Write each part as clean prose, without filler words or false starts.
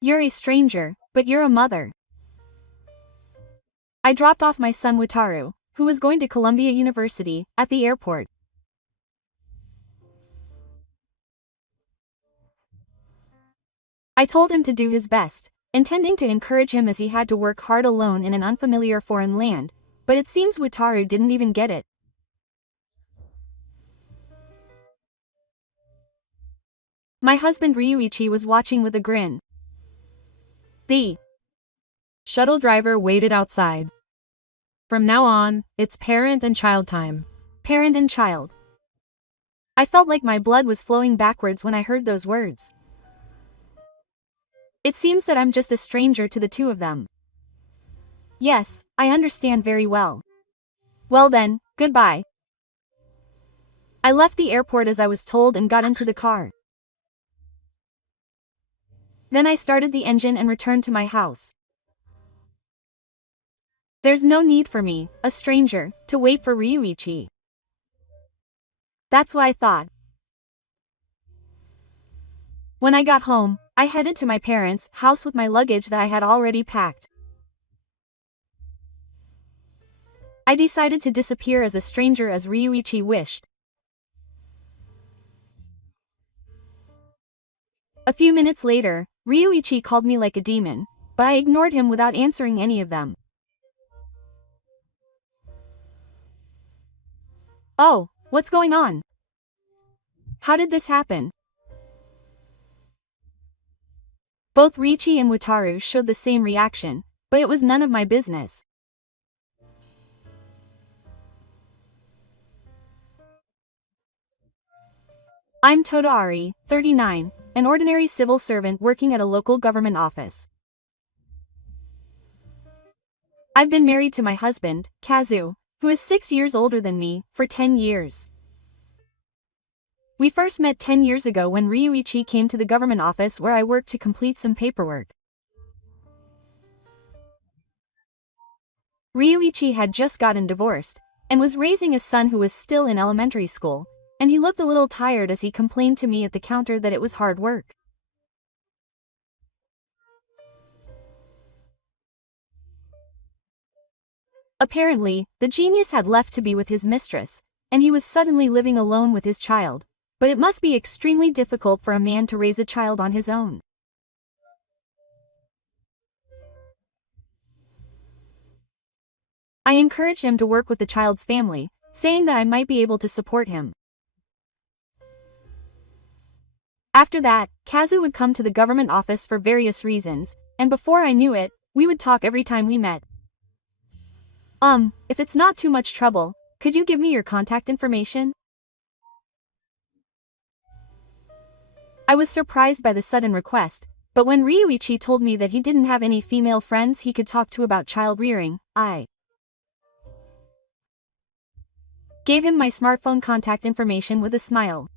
You're a stranger, but you're a mother. I dropped off my son Wataru, who was going to Columbia University, at the airport. I told him to do his best, intending to encourage him as he had to work hard alone in an unfamiliar foreign land, but it seems Wataru didn't even get it. My husband Ryuichi was watching with a grin. The shuttle driver waited outside. From now on, it's parent and child time. Parent and child. I felt like my blood was flowing backwards when I heard those words. It seems that I'm just a stranger to the two of them. Yes, I understand very well. Well then, goodbye. I left the airport as I was told and got into the car. Then I started the engine and returned to my house. There's no need for me, a stranger, to wait for Ryuichi. That's what I thought. When I got home, I headed to my parents' house with my luggage that I had already packed. I decided to disappear as a stranger as Ryuichi wished. A few minutes later, Ryuichi called me like a demon, but I ignored him without answering any of them. Oh, what's going on? How did this happen? Both Riichi and Wataru showed the same reaction, but it was none of my business. I'm Todaari, 39, an ordinary civil servant working at a local government office. I've been married to my husband, Kazu, who is 6 years older than me, for 10 years. We first met 10 years ago when Ryuichi came to the government office where I worked to complete some paperwork. Ryuichi had just gotten divorced, and was raising a son who was still in elementary school, and he looked a little tired as he complained to me at the counter that it was hard work. Apparently, the genius had left to be with his mistress, and he was suddenly living alone with his child, but it must be extremely difficult for a man to raise a child on his own. I encouraged him to work with the child's family, saying that I might be able to support him. After that, Kazu would come to the government office for various reasons, and before I knew it, we would talk every time we met. If it's not too much trouble, could you give me your contact information? I was surprised by the sudden request, but when Ryuichi told me that he didn't have any female friends he could talk to about child rearing, I gave him my smartphone contact information with a smile.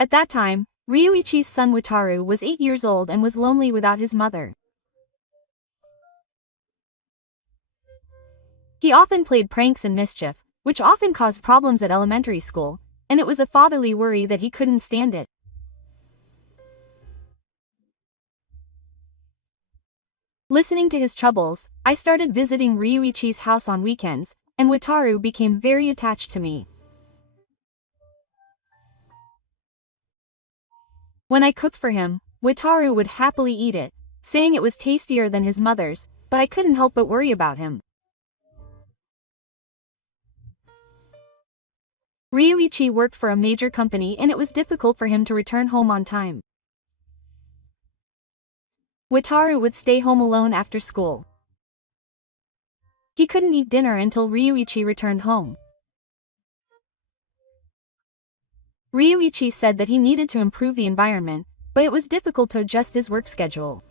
At that time, Ryuichi's son Wataru was 8 years old and was lonely without his mother. He often played pranks and mischief, which often caused problems at elementary school, and it was a fatherly worry that he couldn't stand it. Listening to his troubles, I started visiting Ryuichi's house on weekends, and Wataru became very attached to me. When I cooked for him, Wataru would happily eat it, saying it was tastier than his mother's, but I couldn't help but worry about him. Ryuichi worked for a major company and it was difficult for him to return home on time. Wataru would stay home alone after school. He couldn't eat dinner until Ryuichi returned home. Ryuichi said that he needed to improve the environment, but it was difficult to adjust his work schedule.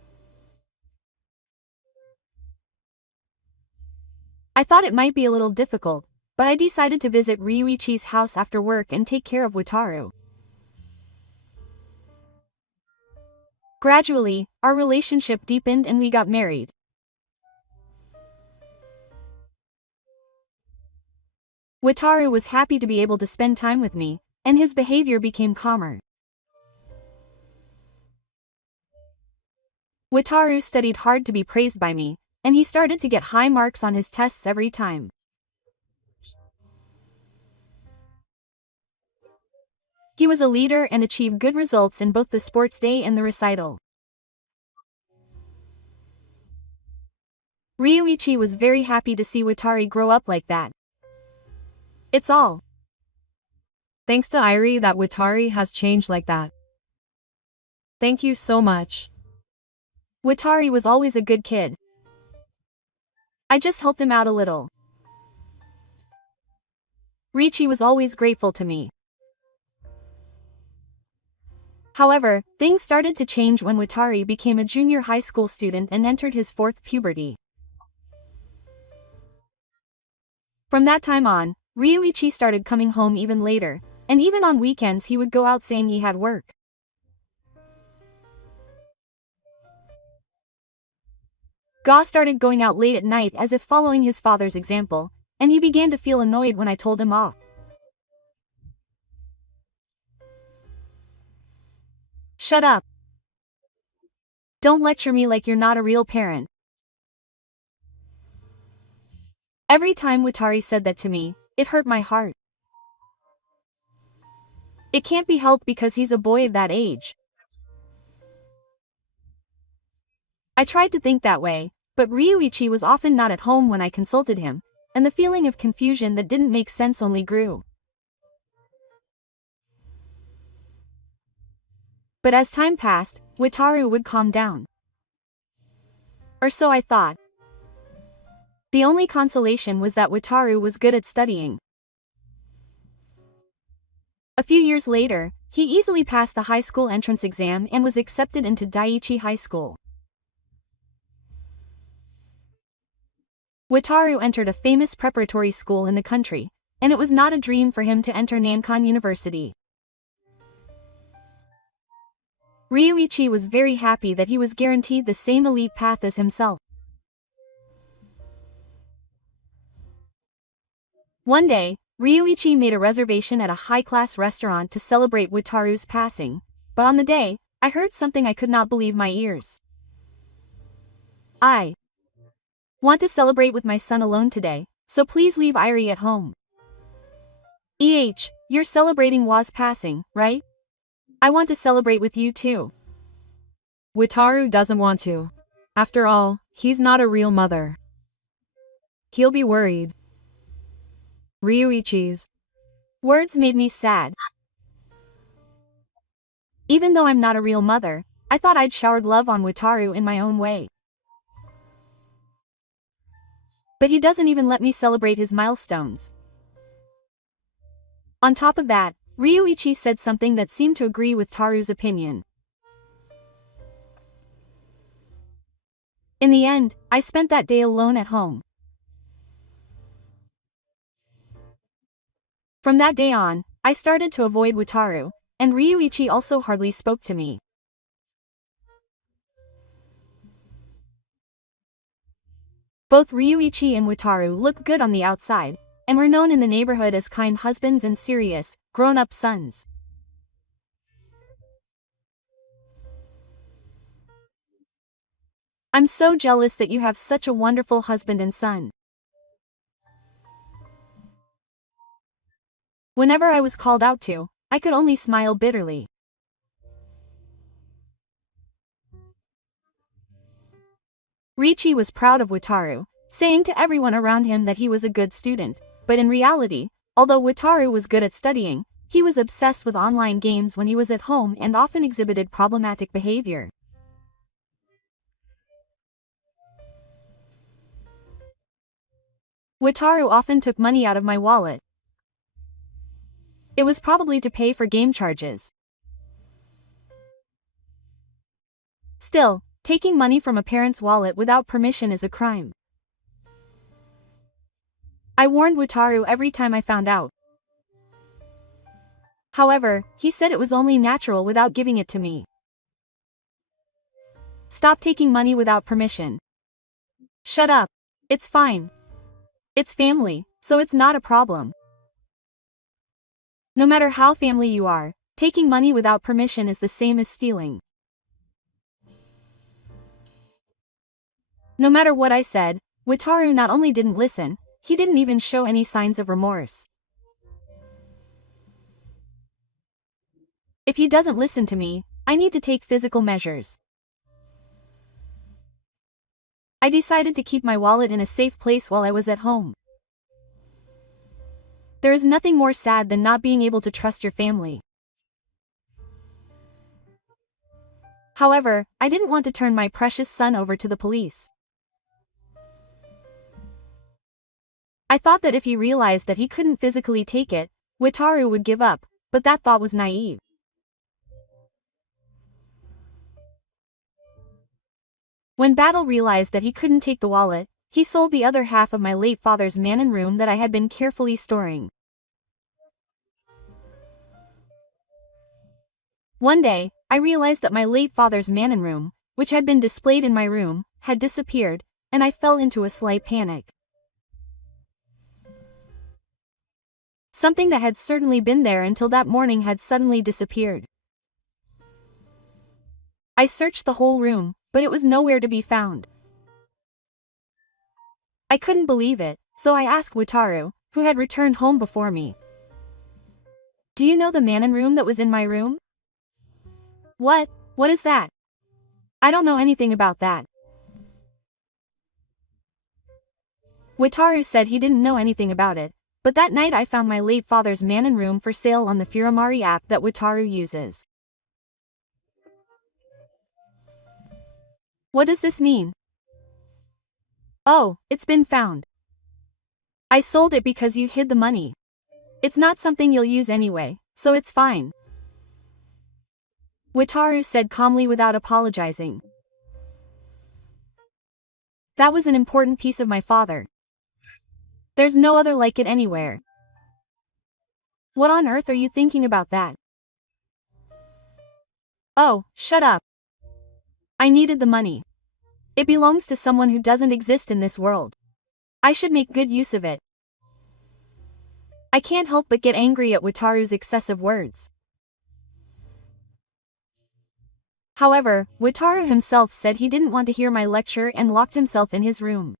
I thought it might be a little difficult, but I decided to visit Ryuichi's house after work and take care of Wataru. Gradually, our relationship deepened and we got married. Wataru was happy to be able to spend time with me, and his behavior became calmer. Wataru studied hard to be praised by me, and he started to get high marks on his tests every time. He was a leader and achieved good results in both the sports day and the recital. Ryuichi was very happy to see Wataru grow up like that. It's all thanks to Irie that Wataru has changed like that. Thank you so much. Wataru was always a good kid. I just helped him out a little. Richi was always grateful to me. However, things started to change when Wataru became a junior high school student and entered his fourth puberty. From that time on, Ryuichi started coming home even later, and even on weekends he would go out saying he had work. Ga started going out late at night as if following his father's example, and he began to feel annoyed when I told him off. Shut up. Don't lecture me like you're not a real parent. Every time Wataru said that to me, it hurt my heart. It can't be helped because he's a boy of that age. I tried to think that way, but Ryuichi was often not at home when I consulted him, and the feeling of confusion that didn't make sense only grew. But as time passed, Wataru would calm down. Or so I thought. The only consolation was that Wataru was good at studying. A few years later, he easily passed the high school entrance exam and was accepted into Daiichi High School. Wataru entered a famous preparatory school in the country, and it was not a dream for him to enter Nankan University. Ryuichi was very happy that he was guaranteed the same elite path as himself. One day, Ryuichi made a reservation at a high-class restaurant to celebrate Wataru's passing, but on the day, I heard something I could not believe my ears. I want to celebrate with my son alone today, so please leave Irie at home. You're celebrating Wa's passing, right? I want to celebrate with you too. Wataru doesn't want to. After all, he's not a real mother. He'll be worried. Ryuichi's words made me sad. Even though I'm not a real mother, I thought I'd showered love on Wataru in my own way. But he doesn't even let me celebrate his milestones. On top of that, Ryuichi said something that seemed to agree with Taru's opinion. In the end, I spent that day alone at home. From that day on, I started to avoid Wataru, and Ryuichi also hardly spoke to me. Both Ryuichi and Wataru looked good on the outside, and were known in the neighborhood as kind husbands and serious, grown-up sons. I'm so jealous that you have such a wonderful husband and son. Whenever I was called out to, I could only smile bitterly. Richi was proud of Wataru, saying to everyone around him that he was a good student, but in reality, although Wataru was good at studying, he was obsessed with online games when he was at home and often exhibited problematic behavior. Wataru often took money out of my wallet. It was probably to pay for game charges. Still, taking money from a parent's wallet without permission is a crime. I warned Wataru every time I found out. However, he said it was only natural without giving it to me. Stop taking money without permission. Shut up. It's fine. It's family, so it's not a problem. No matter how family you are, taking money without permission is the same as stealing. No matter what I said, Wataru not only didn't listen, he didn't even show any signs of remorse. If he doesn't listen to me, I need to take physical measures. I decided to keep my wallet in a safe place while I was at home. There is nothing more sad than not being able to trust your family. However, I didn't want to turn my precious son over to the police. I thought that if he realized that he couldn't physically take it, Wataru would give up, but that thought was naive. When Battle realized that he couldn't take the wallet, he sold the other half of my late father's mansion room that I had been carefully storing. One day, I realized that my late father's mansion room, which had been displayed in my room, had disappeared, and I fell into a slight panic. Something that had certainly been there until that morning had suddenly disappeared. I searched the whole room, but it was nowhere to be found. I couldn't believe it, so I asked Wataru, who had returned home before me. "Do you know the mansion room that was in my room?" "What? What is that?" "I don't know anything about that." Wataru said he didn't know anything about it, but that night I found my late father's mansion room for sale on the Furamari app that Wataru uses. "What does this mean?" "Oh, it's been found. I sold it because you hid the money. It's not something you'll use anyway, so it's fine," Wataru said calmly without apologizing. That was an important piece of my father. There's no other like it anywhere. What on earth are you thinking about that? Oh, shut up. I needed the money. It belongs to someone who doesn't exist in this world. I should make good use of it. I can't help but get angry at Wataru's excessive words. However, Wataru himself said he didn't want to hear my lecture and locked himself in his room.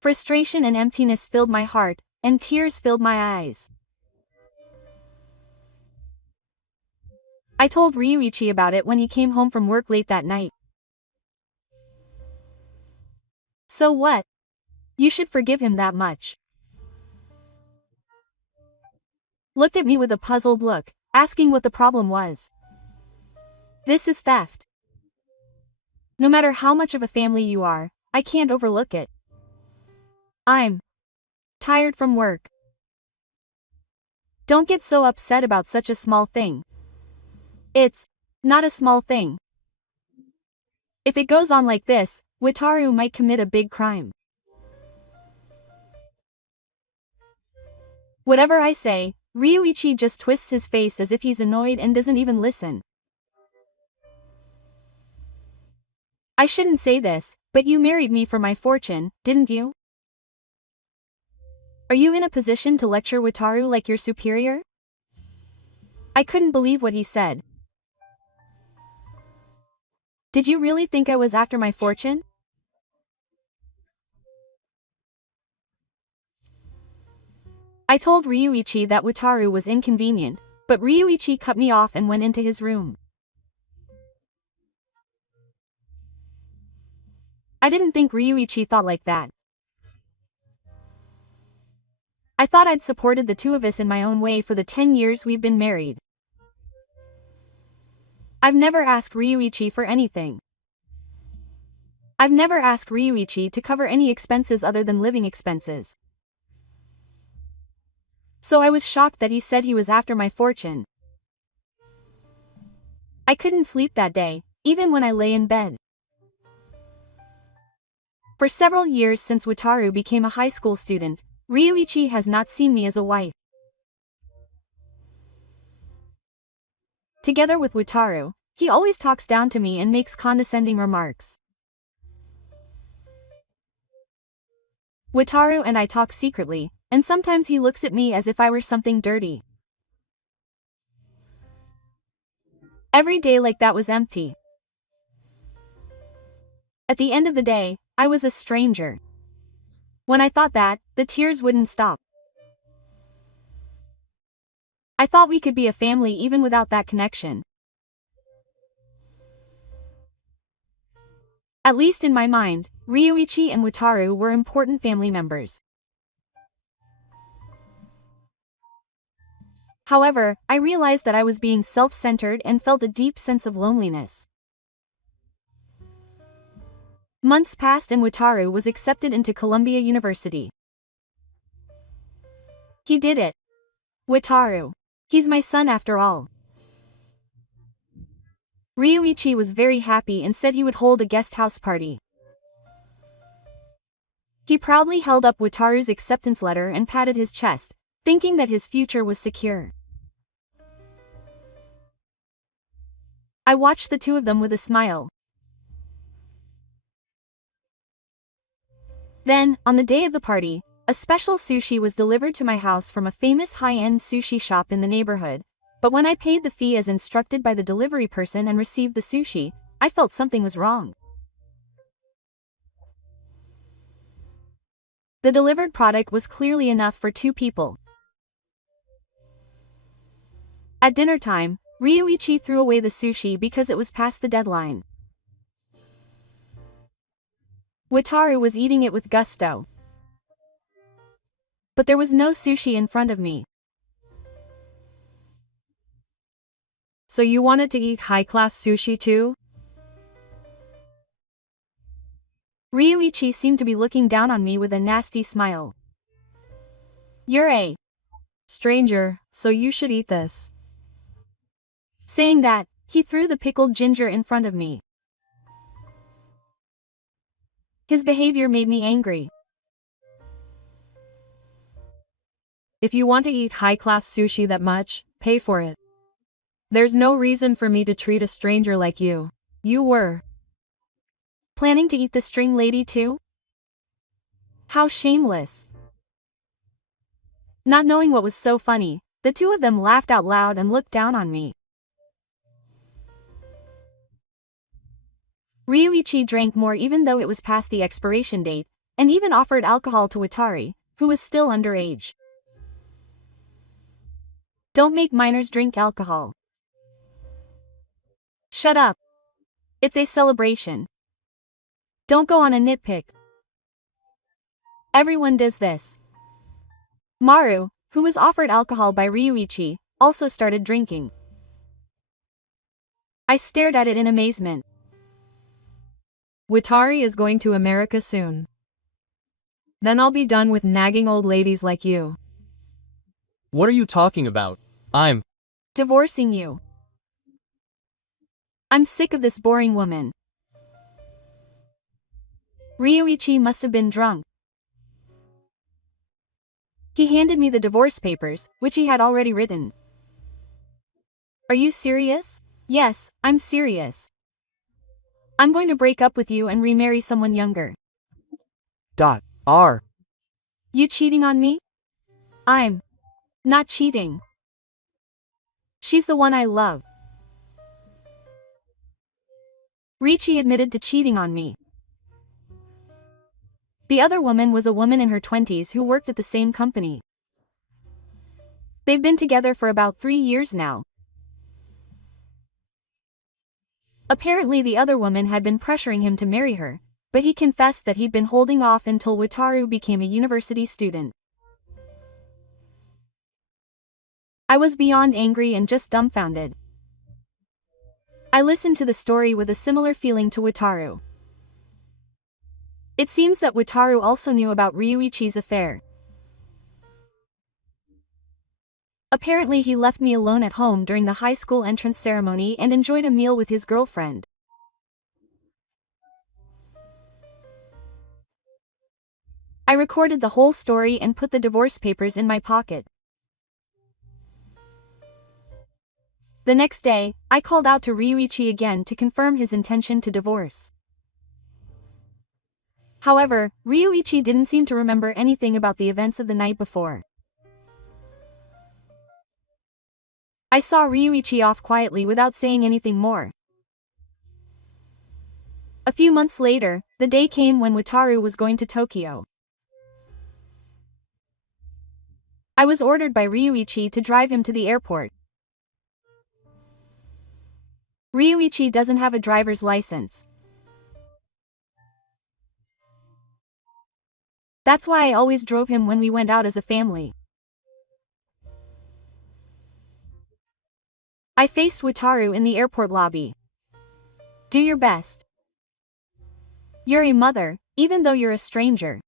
Frustration and emptiness filled my heart, and tears filled my eyes. I told Ryuichi about it when he came home from work late that night. "So what? You should forgive him that much." Looked at me with a puzzled look, asking what the problem was. "This is theft. No matter how much of a family you are, I can't overlook it. I'm tired from work. Don't get so upset about such a small thing. It's not a small thing. If it goes on like this, Wataru might commit a big crime." Whatever I say, Ryuichi just twists his face as if he's annoyed and doesn't even listen. "I shouldn't say this, but you married me for my fortune, didn't you? Are you in a position to lecture Wataru like your superior?" I couldn't believe what he said. "Did you really think I was after my fortune?" I told Ryuichi that Wataru was inconvenient, but Ryuichi cut me off and went into his room. I didn't think Ryuichi thought like that. I thought I'd supported the two of us in my own way for the 10 years we've been married. I've never asked Ryuichi for anything. I've never asked Ryuichi to cover any expenses other than living expenses. So I was shocked that he said he was after my fortune. I couldn't sleep that day, even when I lay in bed. For several years since Wataru became a high school student, Ryuichi has not seen me as a wife. Together with Wataru, he always talks down to me and makes condescending remarks. Wataru and I talk secretly, and sometimes he looks at me as if I were something dirty. Every day like that was empty. At the end of the day, I was a stranger. When I thought that, the tears wouldn't stop. I thought we could be a family even without that connection. At least in my mind, Ryuichi and Wataru were important family members. However, I realized that I was being self-centered and felt a deep sense of loneliness. Months passed and Wataru was accepted into Columbia University. He did it. Wataru. He's my son after all. Ryuichi was very happy and said he would hold a guest house party. He proudly held up Wataru's acceptance letter and patted his chest, thinking that his future was secure. I watched the two of them with a smile. Then, on the day of the party, a special sushi was delivered to my house from a famous high-end sushi shop in the neighborhood, but when I paid the fee as instructed by the delivery person and received the sushi, I felt something was wrong. The delivered product was clearly enough for 2 people. At dinner time, Ryuichi threw away the sushi because it was past the deadline. Wataru was eating it with gusto. But there was no sushi in front of me. So you wanted to eat high-class sushi too? Ryuichi seemed to be looking down on me with a nasty smile. You're a stranger, so you should eat this. Saying that, he threw the pickled ginger in front of me. His behavior made me angry. If you want to eat high-class sushi that much, pay for it. There's no reason for me to treat a stranger like you. You were planning to eat the string lady too? How shameless. Not knowing what was so funny, the two of them laughed out loud and looked down on me. Ryuichi drank more even though it was past the expiration date, and even offered alcohol to Wataru, who was still underage. Don't make minors drink alcohol. Shut up. It's a celebration. Don't go on a nitpick. Everyone does this. Maru, who was offered alcohol by Ryuichi, also started drinking. I stared at it in amazement. Wataru is going to America soon. Then I'll be done with nagging old ladies like you. What are you talking about? I'm divorcing you. I'm sick of this boring woman. Ryuichi must have been drunk. He handed me the divorce papers, which he had already written. Are you serious? Yes, I'm serious. I'm going to break up with you and remarry someone younger. Are you cheating on me? I'm not cheating. She's the one I love. Ryuichi admitted to cheating on me. The other woman was a woman in her 20s who worked at the same company. They've been together for about 3 years now. Apparently the other woman had been pressuring him to marry her, but he confessed that he'd been holding off until Wataru became a university student. I was beyond angry and just dumbfounded. I listened to the story with a similar feeling to Wataru. It seems that Wataru also knew about Ryuichi's affair. Apparently he left me alone at home during the high school entrance ceremony and enjoyed a meal with his girlfriend. I recorded the whole story and put the divorce papers in my pocket. The next day, I called out to Ryuichi again to confirm his intention to divorce. However, Ryuichi didn't seem to remember anything about the events of the night before. I saw Ryuichi off quietly without saying anything more. A few months later, the day came when Wataru was going to Tokyo. I was ordered by Ryuichi to drive him to the airport. Ryuichi doesn't have a driver's license. That's why I always drove him when we went out as a family. I faced Wataru in the airport lobby. Do your best. You're a mother, even though you're a stranger.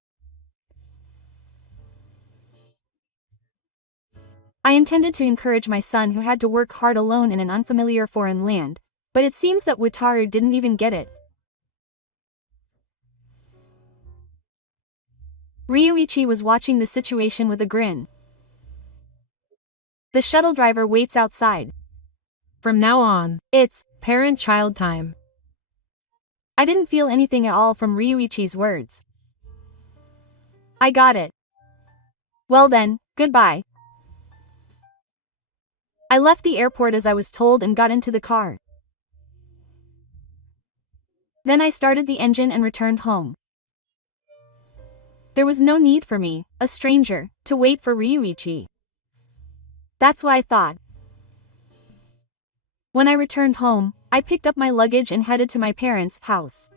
I intended to encourage my son who had to work hard alone in an unfamiliar foreign land, but it seems that Wataru didn't even get it. Ryuichi was watching the situation with a grin. The shuttle driver waits outside. From now on, It's parent-child time. I didn't feel anything at all from Ryuichi's words. I got it. Well then, goodbye. I left the airport as I was told and got into the car. Then I started the engine and returned home. There was no need for me, a stranger, to wait for Ryuichi. That's what I thought. When I returned home, I picked up my luggage and headed to my parents' house.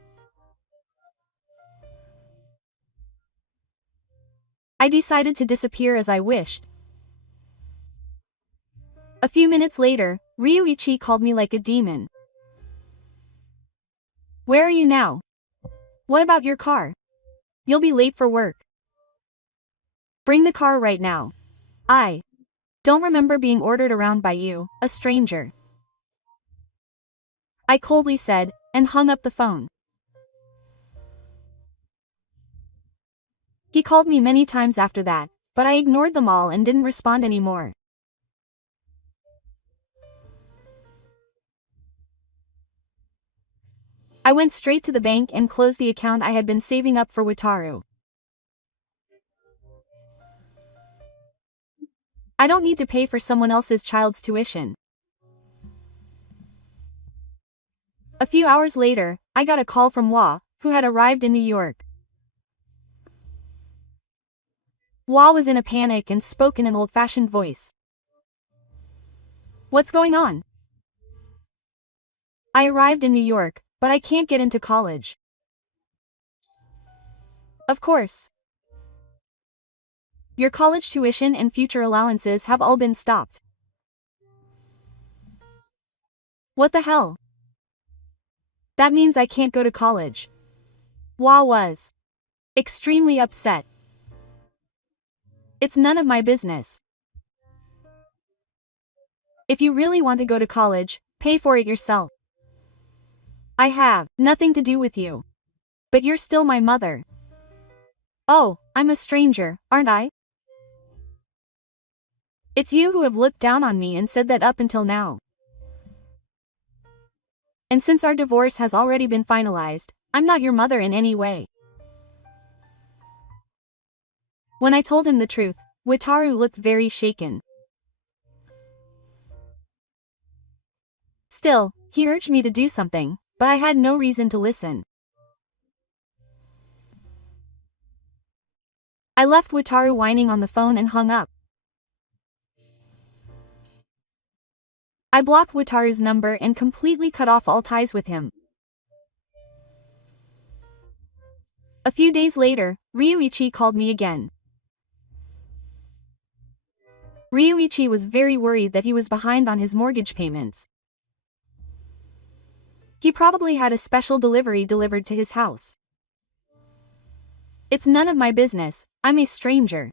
I decided to disappear as I wished. A few minutes later, Ryuichi called me like a demon. Where are you now? What about your car? You'll be late for work. Bring the car right now. I don't remember being ordered around by you, a stranger. I coldly said, and hung up the phone. He called me many times after that, but I ignored them all and didn't respond anymore. I went straight to the bank and closed the account I had been saving up for Wataru. I don't need to pay for someone else's child's tuition. A few hours later, I got a call from Wa, who had arrived in New York. Wa was in a panic and spoke in an old-fashioned voice. What's going on? I arrived in New York, but I can't get into college. Of course. Your college tuition and future allowances have all been stopped. What the hell? That means I can't go to college. Wa was extremely upset. It's none of my business. If you really want to go to college, pay for it yourself. I have nothing to do with you. But you're still my mother. Oh, I'm a stranger, aren't I? It's you who have looked down on me and said that up until now. And since our divorce has already been finalized, I'm not your mother in any way. When I told him the truth, Wataru looked very shaken. Still, he urged me to do something, but I had no reason to listen. I left Wataru whining on the phone and hung up. I blocked Wataru's number and completely cut off all ties with him. A few days later, Ryuichi called me again. Ryuichi was very worried that he was behind on his mortgage payments. He probably had a special delivery delivered to his house. It's none of my business, I'm a stranger.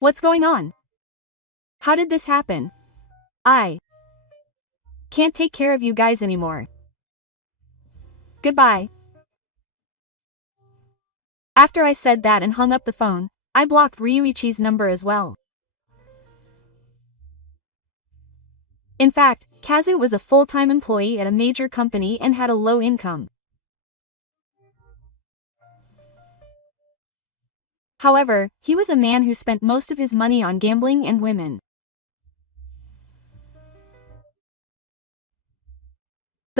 What's going on? How did this happen? I can't take care of you guys anymore. Goodbye. After I said that and hung up the phone, I blocked Ryuichi's number as well. In fact, Kazu was a full-time employee at a major company and had a low income. However, he was a man who spent most of his money on gambling and women.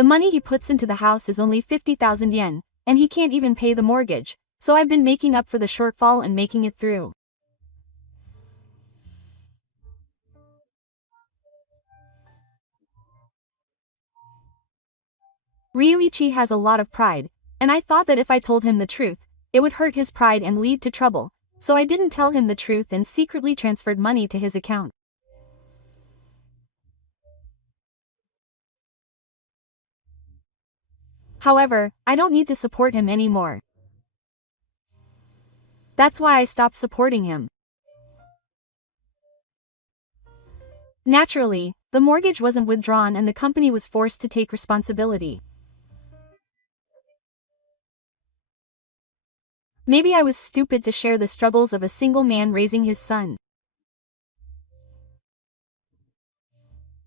The money he puts into the house is only 50,000 yen, and he can't even pay the mortgage, so I've been making up for the shortfall and making it through. Ryuichi has a lot of pride, and I thought that if I told him the truth, it would hurt his pride and lead to trouble, so I didn't tell him the truth and secretly transferred money to his account. However, I don't need to support him anymore. That's why I stopped supporting him. Naturally, the mortgage wasn't withdrawn and the company was forced to take responsibility. Maybe I was stupid to share the struggles of a single man raising his son.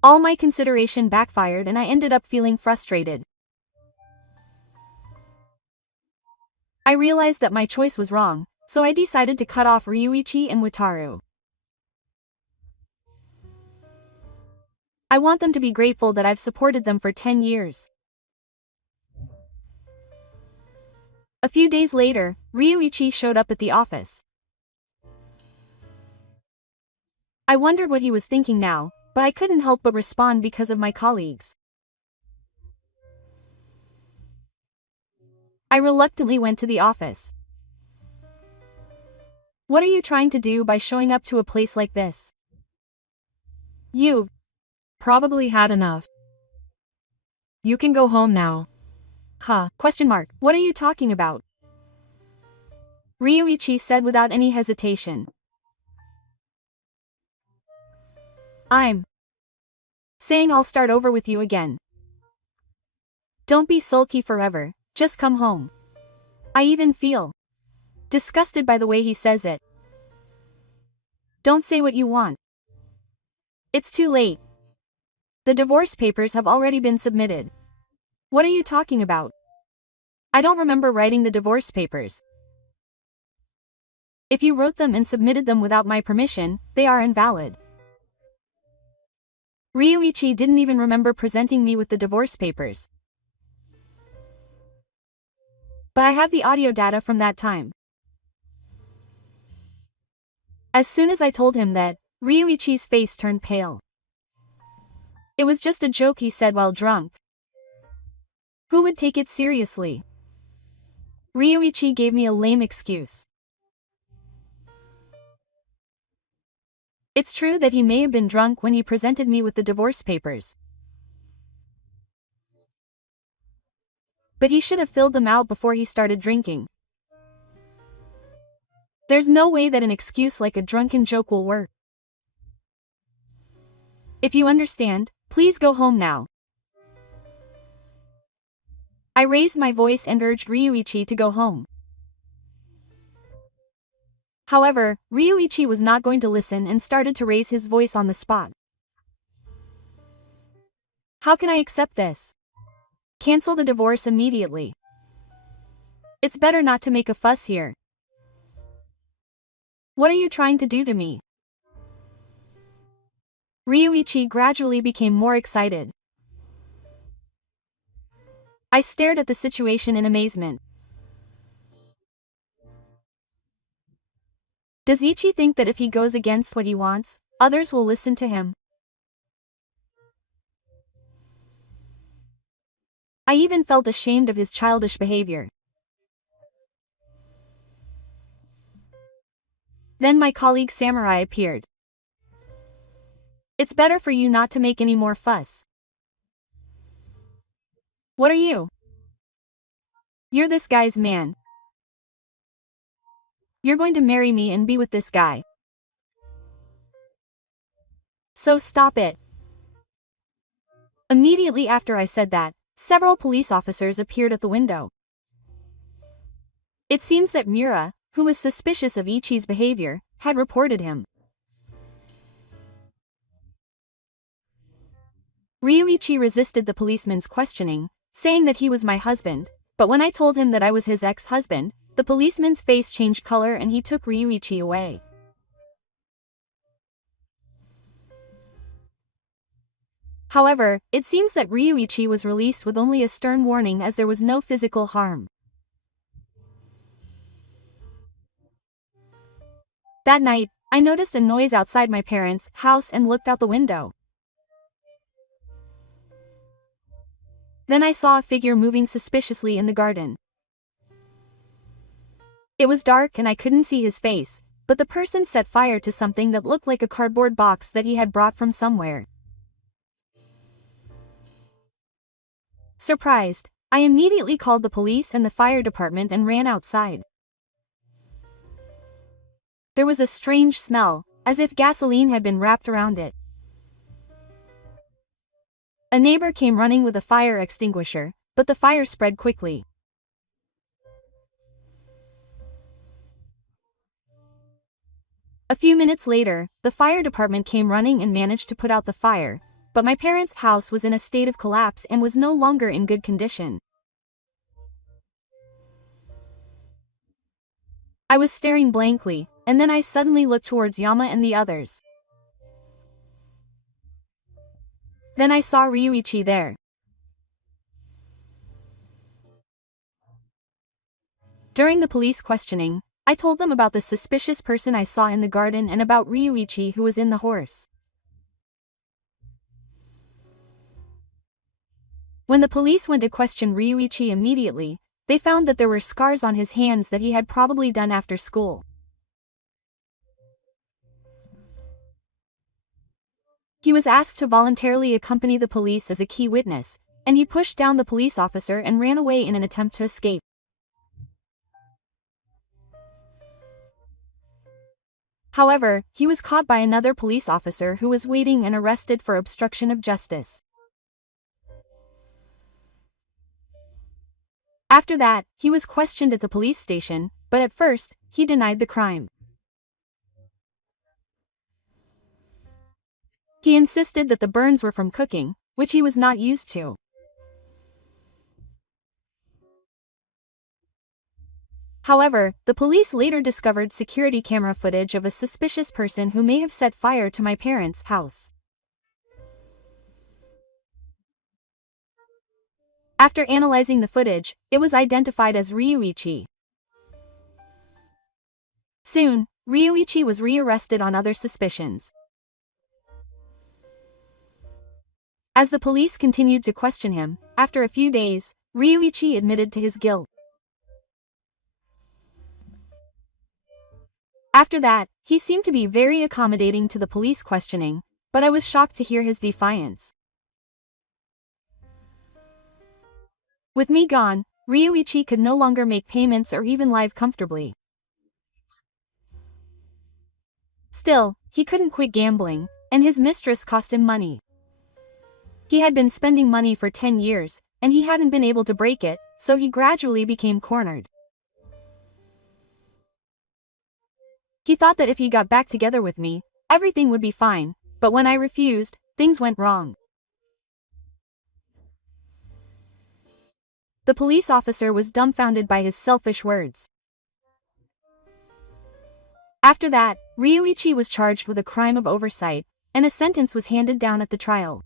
All my consideration backfired and I ended up feeling frustrated. I realized that my choice was wrong, so I decided to cut off Ryuichi and Wataru. I want them to be grateful that I've supported them for 10 years. A few days later, Ryuichi showed up at the office. I wondered what he was thinking now, but I couldn't help but respond because of my colleagues. I reluctantly went to the office. What are you trying to do by showing up to a place like this? You've Probably had enough. You can go home now. Huh. What are you talking about? Ryuichi said without any hesitation. I'm saying I'll start over with you again. Don't be sulky forever, just come home. I even feel disgusted by the way he says it. Don't say what you want. It's too late. The divorce papers have already been submitted. What are you talking about? I don't remember writing the divorce papers. If you wrote them and submitted them without my permission, they are invalid. Ryuichi didn't even remember presenting me with the divorce papers. But I have the audio data from that time. As soon as I told him that, Ryuichi's face turned pale. It was just a joke he said while drunk. Who would take it seriously? Ryuichi gave me a lame excuse. It's true that he may have been drunk when he presented me with the divorce papers. But he should have filled them out before he started drinking. There's no way that an excuse like a drunken joke will work. If you understand, please go home now. I raised my voice and urged Ryuichi to go home. However, Ryuichi was not going to listen and started to raise his voice on the spot. How can I accept this? Cancel the divorce immediately. It's better not to make a fuss here. What are you trying to do to me? Ryuichi gradually became more excited. I stared at the situation in amazement. Does Ichi think that if he goes against what he wants, others will listen to him? I even felt ashamed of his childish behavior. Then my colleague Samurai appeared. It's better for you not to make any more fuss. What are you? You're this guy's man. You're going to marry me and be with this guy. So stop it. Immediately after I said that, several police officers appeared at the window. It seems that Mura, who was suspicious of Ichi's behavior, had reported him. Ryuichi resisted the policeman's questioning, saying that he was my husband, but when I told him that I was his ex-husband, the policeman's face changed color and he took Ryuichi away. However, it seems that Ryuichi was released with only a stern warning as there was no physical harm. That night, I noticed a noise outside my parents' house and looked out the window. Then I saw a figure moving suspiciously in the garden. It was dark and I couldn't see his face, but the person set fire to something that looked like a cardboard box that he had brought from somewhere. Surprised, I immediately called the police and the fire department and ran outside. There was a strange smell, as if gasoline had been wrapped around it. A neighbor came running with a fire extinguisher, but the fire spread quickly. A few minutes later, the fire department came running and managed to put out the fire, but my parents' house was in a state of collapse and was no longer in good condition. I was staring blankly, and then I suddenly looked towards Yama and the others. Then I saw Ryuichi there. During the police questioning, I told them about the suspicious person I saw in the garden and about Ryuichi who was in the horse. When the police went to question Ryuichi immediately, they found that there were scars on his hands that he had probably done after school. He was asked to voluntarily accompany the police as a key witness, and he pushed down the police officer and ran away in an attempt to escape. However, he was caught by another police officer who was waiting and arrested for obstruction of justice. After that, he was questioned at the police station, but at first, he denied the crime. He insisted that the burns were from cooking, which he was not used to. However, the police later discovered security camera footage of a suspicious person who may have set fire to my parents' house. After analyzing the footage, it was identified as Ryuichi. Soon, Ryuichi was rearrested on other suspicions. As the police continued to question him, after a few days, Ryuichi admitted to his guilt. After that, he seemed to be very accommodating to the police questioning, but I was shocked to hear his defiance. With me gone, Ryuichi could no longer make payments or even live comfortably. Still, he couldn't quit gambling, and his mistress cost him money. He had been spending money for 10 years, and he hadn't been able to break it, so he gradually became cornered. He thought that if he got back together with me, everything would be fine, but when I refused, things went wrong. The police officer was dumbfounded by his selfish words. After that, Ryuichi was charged with a crime of oversight, and a sentence was handed down at the trial.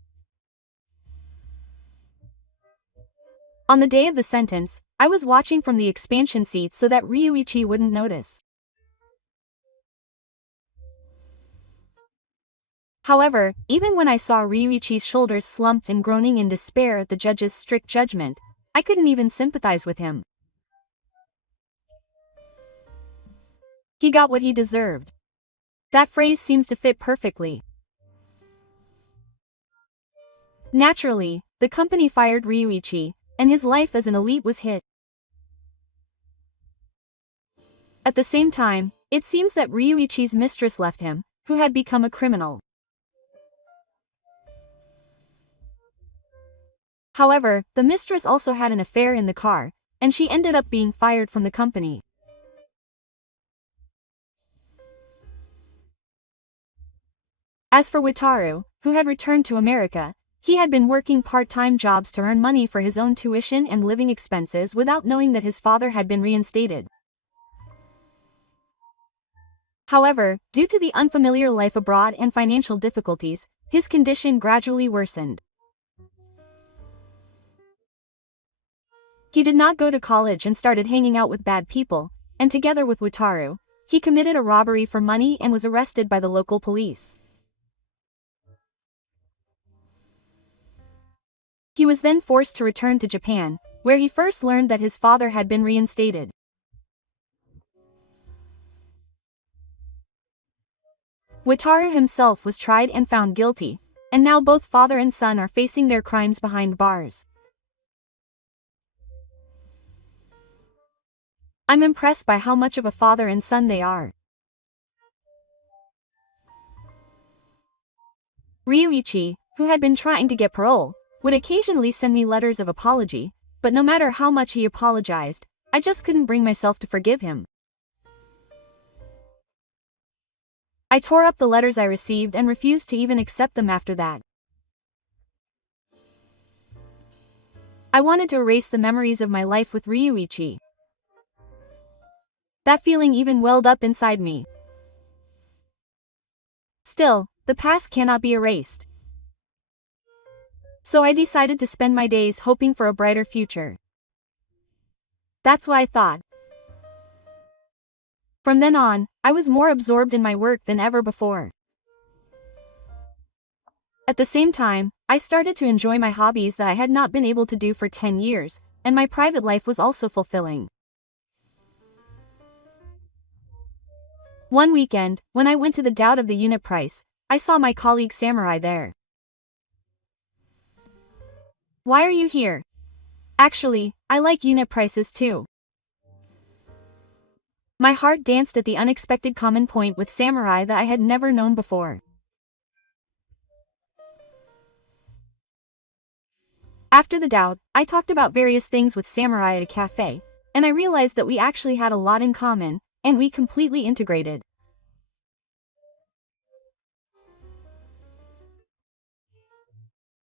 On the day of the sentence, I was watching from the expansion seat so that Ryuichi wouldn't notice. However, even when I saw Ryuichi's shoulders slumped and groaning in despair at the judge's strict judgment, I couldn't even sympathize with him. He got what he deserved. That phrase seems to fit perfectly. Naturally, the company fired Ryuichi, and his life as an elite was hit. At the same time, it seems that Ryuichi's mistress left him, who had become a criminal. However, the mistress also had an affair in the car, and she ended up being fired from the company. As for Wataru, who had returned to America, he had been working part-time jobs to earn money for his own tuition and living expenses without knowing that his father had been reinstated. However, due to the unfamiliar life abroad and financial difficulties, his condition gradually worsened. He did not go to college and started hanging out with bad people, and together with Wataru, he committed a robbery for money and was arrested by the local police. He was then forced to return to Japan, where he first learned that his father had been reinstated. Wataru himself was tried and found guilty, and now both father and son are facing their crimes behind bars. I'm impressed by how much of a father and son they are. Ryuichi, who had been trying to get parole, would occasionally send me letters of apology, but no matter how much he apologized, I just couldn't bring myself to forgive him. I tore up the letters I received and refused to even accept them after that. I wanted to erase the memories of my life with Ryuichi. That feeling even welled up inside me. Still, the past cannot be erased. So I decided to spend my days hoping for a brighter future. That's what I thought. From then on, I was more absorbed in my work than ever before. At the same time, I started to enjoy my hobbies that I had not been able to do for 10 years, and my private life was also fulfilling. One weekend, when I went to the doubt of the unit price, I saw my colleague Samurai there. Why are you here? Actually, I like unit prices too. My heart danced at the unexpected common point with Samurai that I had never known before. After the doubt, I talked about various things with Samurai at a cafe, and I realized that we actually had a lot in common, and we completely integrated.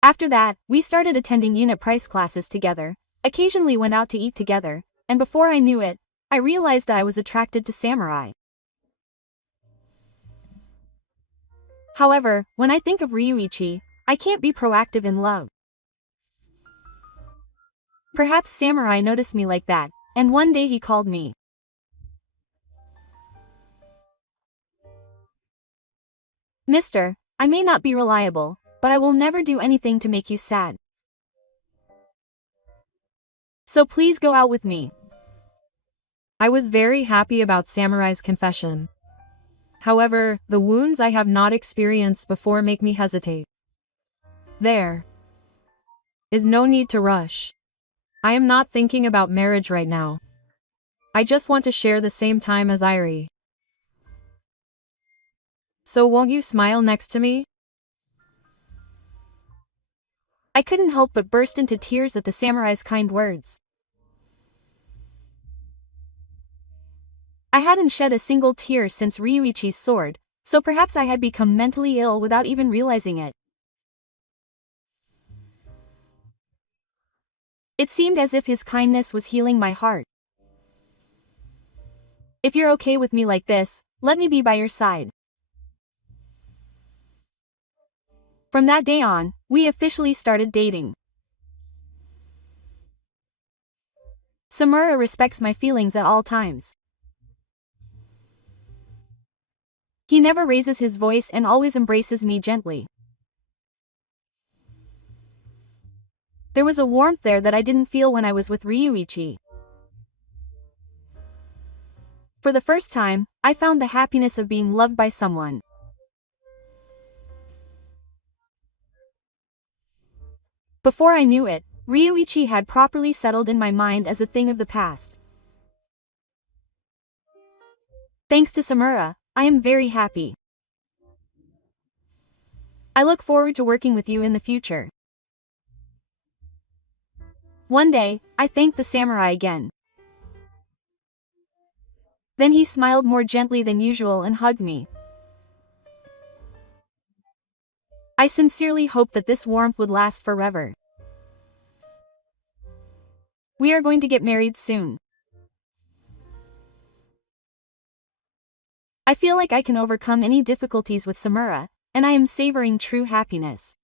After that, we started attending unit price classes together, occasionally went out to eat together, and before I knew it, I realized that I was attracted to Samurai. However, when I think of Ryuichi, I can't be proactive in love. Perhaps Samurai noticed me like that, and one day he called me. Mister, I may not be reliable, but I will never do anything to make you sad. So please go out with me. I was very happy about Samurai's confession. However, the wounds I have not experienced before make me hesitate. There is no need to rush. I am not thinking about marriage right now. I just want to share the same time as Irie. So won't you smile next to me? I couldn't help but burst into tears at the Samurai's kind words. I hadn't shed a single tear since Ryuichi's sword, so perhaps I had become mentally ill without even realizing it. It seemed as if his kindness was healing my heart. If you're okay with me like this, let me be by your side. From that day on, we officially started dating. Samura respects my feelings at all times. He never raises his voice and always embraces me gently. There was a warmth there that I didn't feel when I was with Ryuichi. For the first time, I found the happiness of being loved by someone. Before I knew it, Ryuichi had properly settled in my mind as a thing of the past. Thanks to Samura, I am very happy. I look forward to working with you in the future. One day, I thanked the Samurai again. Then he smiled more gently than usual and hugged me. I sincerely hoped that this warmth would last forever. We are going to get married soon. I feel like I can overcome any difficulties with Samura, and I am savoring true happiness.